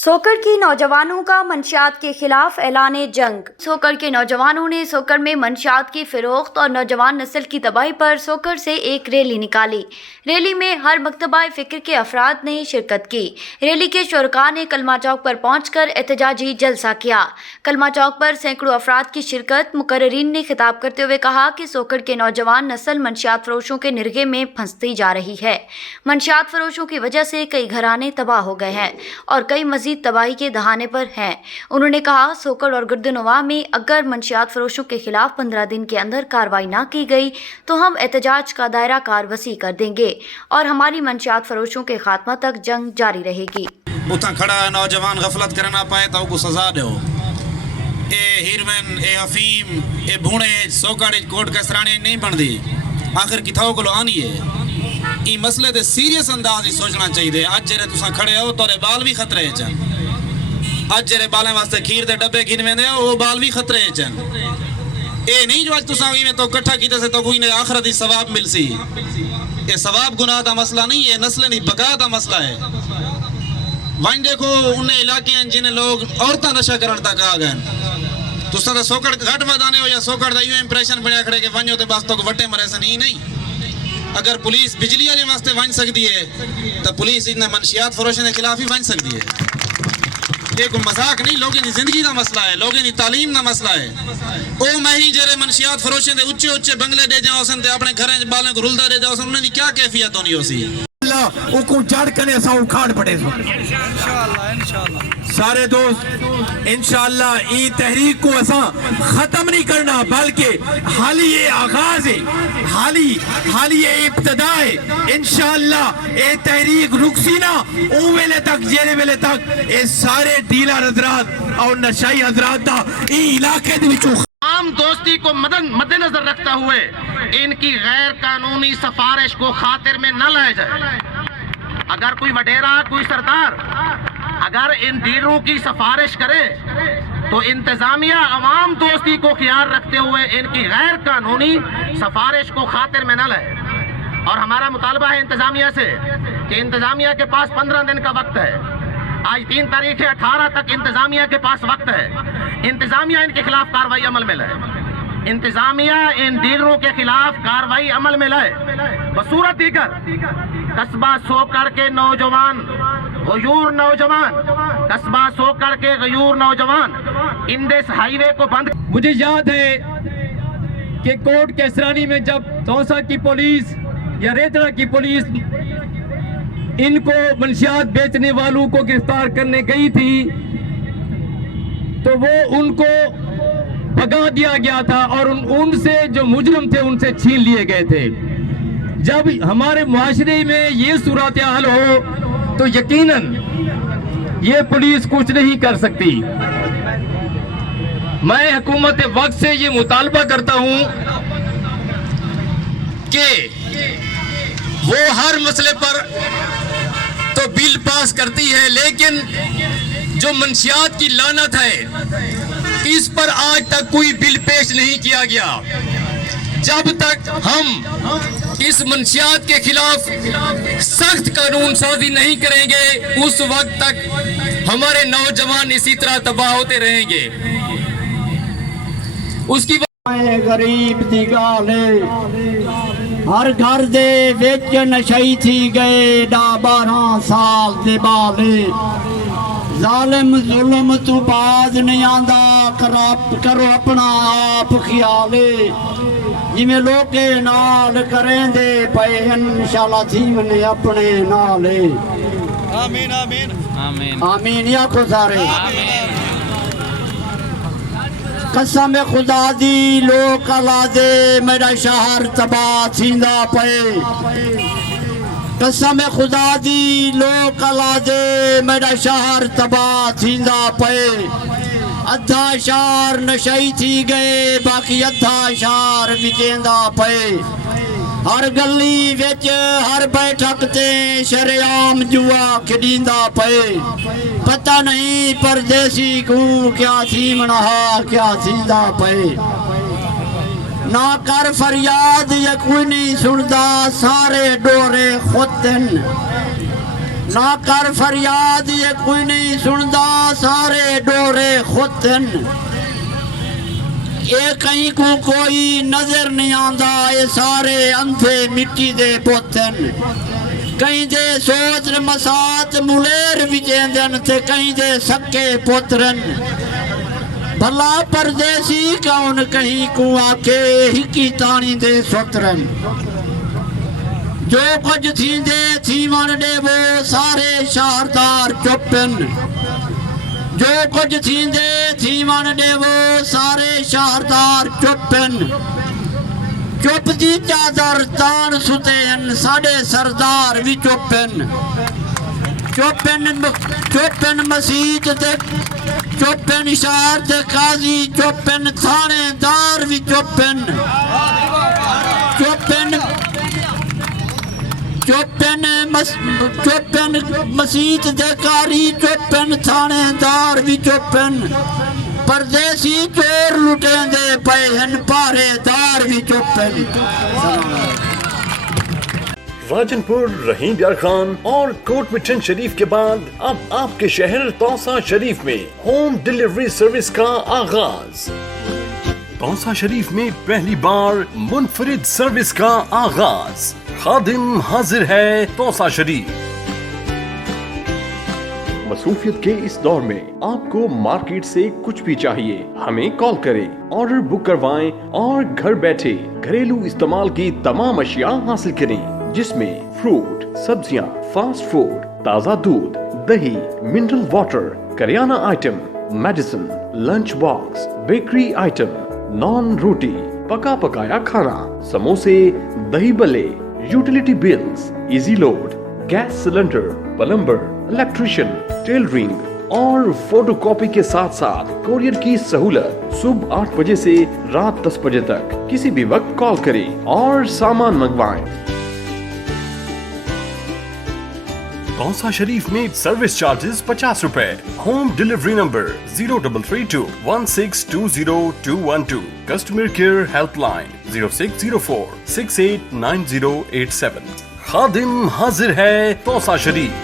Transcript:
सोकर के नौजवानों का मंशियात के खिलाफ ऐलान जंग। सोकर के नौजवानों ने सोकर में मंशियात की फरोख्त और नौजवान नस्ल की तबाही पर सोकर से एक रैली निकाली। रैली में हर मकतबा फ़िक्र के अफराद ने शिरकत की। रैली के शुरका ने कलमा चौक पर पहुंचकर एहतजाजी जलसा किया। कलमा चौक पर सैकड़ों अफराद की शिरकत। मुकर्रिरीन ने खिताब करते हुए कहा कि सोकर के नौजवान नस्ल मंशियात फरोशों के निर्गे में फंसती जा रही है। मंशियात फरोशों की वजह से कई घराने तबाह हो गए हैं और कई मजीद तबाही के दहाने पर हैं। उन्होंने कहा, सोकर और गर्दनवा में अगर मंशियात फरोशों के खिलाफ 15 दिन के अंदर कार्रवाई ना की गई तो हम एहतजाज का दायरा कार वसी कर देंगे और हमारी मंशियात फरोशों के खात्मा तक जंग जारी रहेगी। उतना खड़ा नौजवान गफलत कर ना पाए तो सजा दो। ए हीरोइन, ए अफीम, ए भूणे सोकर कोट कसराने नहीं बनती। आखिर किथाओ को आनी है ई मसले ते सीरियस अंदाज ही सोचना चाहिए। अज जेरे तुसा खड़े हो तोरे बाल भी खतरे च। अज जेरे बालें वास्ते खीर दे डब्बे गिन वेंदे हो वो बाल भी खतरे च। ए नहीं जो अज तुसा में तो इकट्ठा कीते से तो कोई ने आखिरत दी सवाब मिलसी। ये सवाब गुनाह दा मसला नहीं है, नस्ल दी बका दा मसला है। वन देखो उन इलाके हैं जिन्हें लोग औरतां नशा करन तक आ गए। तुसा तो सोकड़ घट वधाने हो या सोकड़ दा यो इंप्रेशन बनया खड़े के वन्यो ते बस तो वटे मरे से नहीं। अगर पुलिस बिजली वाले वास्ते बन सकती है तो पुलिस इन मंशियात फरोशों के खिलाफ ही बन सकती है। ये कोई मजाक नहीं, लोगों की जिंदगी का मसला है, लोगों की तालीम का मसला है। ओ मैं ही जेरे मंशियात फरोशों के उच्चे उच्चे बंगले दे जाओ सन ते अपने घरें बालों को रुलदा दे जाओ सन, उन्हें क्या कैफियत होनी होसी। उनको जड़ कने सा उखाड़ पड़े इंशाअल्लाह। सारे दोस्त इंशाअल्लाह ई तहरीक को असा खत्म नहीं करना बल्कि हाली ये आगाज है, हाली ये इब्तदा है। इंशाअल्लाह ये तहरीक रुकसी ना ओ वेले तक जेरे वेले तक ये सारे डीलर हजरात और नशाई हजरात दा ई इलाके दे विचों आम दोस्ती को मद्देनजर रखते हुए इनकी गैर कानूनी सिफारिश को खातिर में न लाया जाए। अगर कोई वडेरा, कोई सरदार अगर इन डीलरों की सिफारिश करे तो इंतजामिया अवाम दोस्ती को ख्याल रखते हुए इनकी गैर कानूनी सिफारिश को खातिर में न लाए। और हमारा मुतालबा है इंतजामिया से कि इंतजामिया के पास 15 दिन का वक्त है। आज 3 तारीख है, 18 तक इंतजामिया के पास वक्त है। इंतजामिया इनके खिलाफ कार्रवाई अमल में लाए। इंतजामिया इन डीलरों के खिलाफ कार्रवाई अमल में लाए। बसूरत दीगर कस्बा सोकर के नौजवान, गयूर नौजवान, कस्बा सोकर के गयूर नौजवान इंडेस हाईवे को बंद। मुझे याद है कि कोट कैसरानी में जब तौसा की पुलिस या रेतरा की पुलिस इनको मंशियात बेचने वालों को गिरफ्तार करने गई थी तो वो उनको भगा दिया गया था और उनसे जो मुजरिम थे उनसे छीन लिए गए थे। जब हमारे मुआशरे में ये सूरत हाल हो तो यकीनन ये पुलिस कुछ नहीं कर सकती। मैं हुकूमत वक्त से ये मुतालबा करता हूं कि वो हर मसले पर तो बिल पास करती है लेकिन जो मंशियात की लानत है इस पर आज तक कोई बिल पेश नहीं किया गया। जब तक हम इस मंशियात के खिलाफ सख्त कानून साजी नहीं करेंगे उस वक्त तक हमारे नौजवान इसी तरह तबाह होते रहेंगे। उसकी गरीब दी गाल हर घर दे विच नशई थी गए 12 साल दे बाले। जालिम जुल्म तू बाज नहीं आंदा, करो अपना आप ख्याले। जिमें लोके नाल करें दे पे इंशाअल्लाह जीवन अपने नाले। आमीन आमीन आमीन आमीन या सारे। कसम खुदा दी लोक अला दे मेरा शहर तबाह थींदा पे। कसम खुदा दी लोक अला दे मेरा शहर तबाह थींदा पे। अद्धा शहर नशई थी गए बाकी अद्धा शहर विकेंदा पे। हर गली विच हर बैठक ते शरेआम जुआ खिड़ींदा पे। पता नहीं परदेसी को क्या थी मना क्या थींदा पे। ना कर फरियाद या कोई नहीं सुनदा सारे डोरे खुदन। نہ کر فریاد یہ کوئی نہیں سندا سارے ڈورے خودن اے کہیں کو کوئی نظر نہیں آندا اے سارے اندھے مٹی دے بوتن کہیں دے سوچ مسات ملیر وچیندن تے کہیں دے سکے پوترن بھلا پردیسی کون کہیں کو آکے ہکی تانی دے سوترن جو کچھ تھیندے تھیون دے وہ سارے شہردار چپن جو کچھ تھیندے تھیون دے وہ سارے شہردار چپن چپ دی چادر تان ستین ساڑے سردار بھی چپن چپن مسیت دے چپن شہر دے قاضی چپن تھانے دار بھی چپن چپن مسیت دے کاری چپن تھانے دار بھی چپن پردیسی چور لٹیں دے پہن پارے دار بھی چپن راجن پور رحیم یار خان اور کوٹ مٹن شریف کے بعد اب آپ کے شہر توسا شریف میں ہوم ڈیلیوری سروس کا آغاز توسا شریف میں پہلی بار منفرد سروس کا آغاز خادم حاضر ہے توسا شریف مصروفیت کے اس دور میں آپ کو مارکیٹ سے کچھ بھی چاہیے ہمیں کال کریں آرڈر بک کروائیں اور گھر بیٹھے گھریلو استعمال کی تمام اشیاء حاصل کریں جس میں فروٹ سبزیاں فاسٹ فوڈ تازہ دودھ دہی منرل واٹر کریانہ item medicine lunch box bakery item نان روٹی پکا پکایا کھانا سموسے دہی بلے utility bills easy load gas cylinder plumber electrician tailoring اور فوٹو کاپی کے ساتھ ساتھ کوریئر کی سہولت صبح 8 بجے سے رات 10 بجے تک کسی بھی وقت کال کریں اور سامان منگوائیں توسا شریف میں سروس چارجز 50 روپے home delivery number 0332162022 customer care help line 0604689087 خادم حاضر ہے توسا شریف